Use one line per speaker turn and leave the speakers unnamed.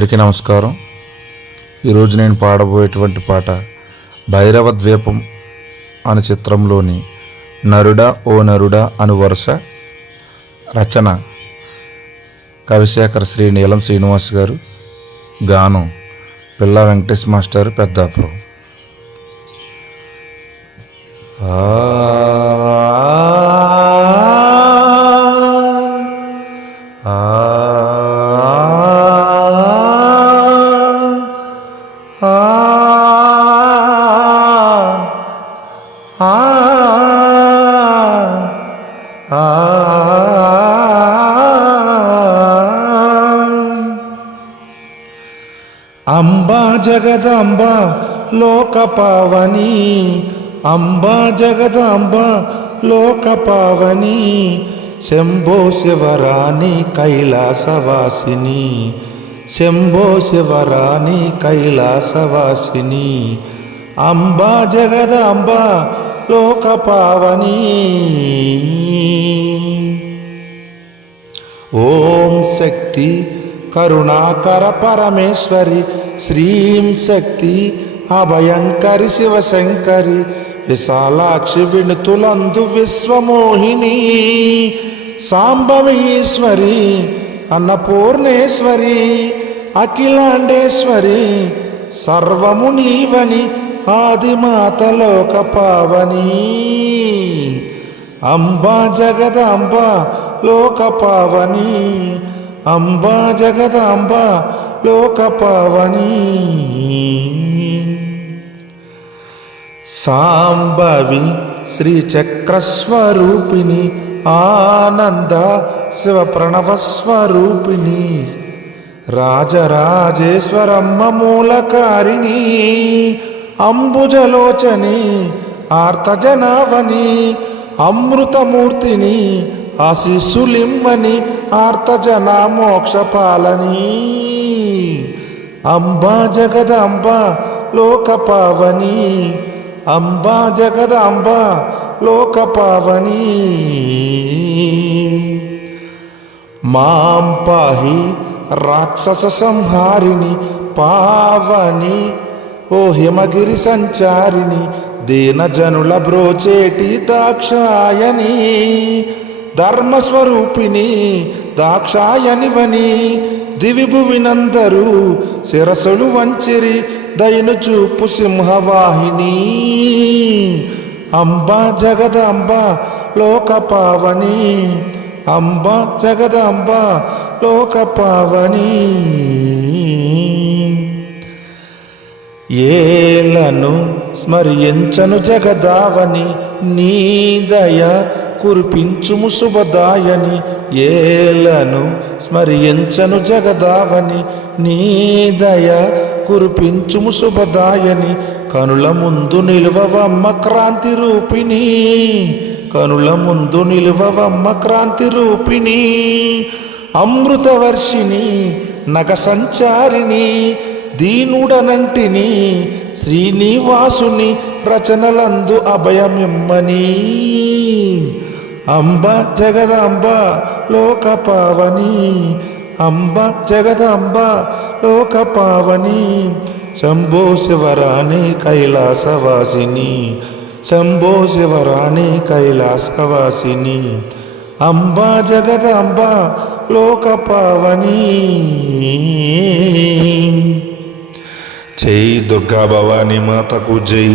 అందరికీ నమస్కారం. ఈరోజు నేను పాడబోయేటువంటి పాట భైరవ ద్వీపం అనే చిత్రంలోని నరుడా ఓ నరుడా అను వరుస రచన కవిశేఖర్ శ్రీ నీలం శ్రీనివాస్ గారు. గానం పిల్ల వెంకటేష్ మాస్టర్ పెద్దాపురం. ఆ అంబా జగదాంబ లోక పావని అంబా జగదాంబ లోక పావని శంభో శివరాణి కైలాసవాసిని శంభో శివరాణి కైలాసవాసిని అంబా జగదాంబ లోక పావని ఓం శక్తి కరుణాకర పరమేశ్వరి శ్రీం శక్తి అభయంకరి శివశంకరి విశాలాక్షి వినుతులందు విశ్వమోహిని సాంబవీశ్వరి అన్నపూర్ణేశ్వరి అఖిలాండేశ్వరి సర్వము నీవని ఆదిమాత లోక పావని అంబా జగదాంబా లోక పావని అంబా జగదాంబ లోక పావని సాంబవి శ్రీచక్రస్వరూపిణి ఆనంద శివ ప్రణవస్వరూపిణి రాజరాజేశ్వరమ్మ మూలకారిణి అంబుజలోచని ఆర్తజనావని అమృతమూర్తిని ఆశీస్సులిమ్మని ఆర్తజన మోక్షపాలని అంబా జగదాంబ లోక పావని. అంబా జగదాంబ లోక పావని. మాం పాహి రాక్షస సంహారిణి పావని. ఓ హిమగిరి సంచారిణి దీనజనుల బ్రోచేటి దాక్షాయని. ధర్మస్వరూపిణి దాక్షాయనివని దివిభువినందరూ శిరసులు వంచిరి దయను చూపు సింహవాహిని. అంబ జగదంబ లోక పావని అంబ జగదంబ లోక పావని. ఏలను స్మరించను జగదావని నీదయ కురిపించుము శుభదాయని ఏలను స్మరించను జగదావని నీదయ కురిపించుము శుభదాయని కనుల ముందు నిలువవమ్మ క్రాంతి రూపిణి. కనుల ముందు నిలువవమ్మ క్రాంతి రూపిణి. అమృతవర్షిణి నగ సంచారిణి దీనుడనంటిని శ్రీనివాసుని రచనలందు అభయమిమ్మని. అంబ జగదాంబ లోక పావని అంబ జగదాంబ లోక పావని శంభో శివరాణి కైలాసవాసిని శంభో శివరాణి కైలాసవాసిని అంబ జగదాంబ లోక పావని జై దుర్గా భవాని మాతకు జై.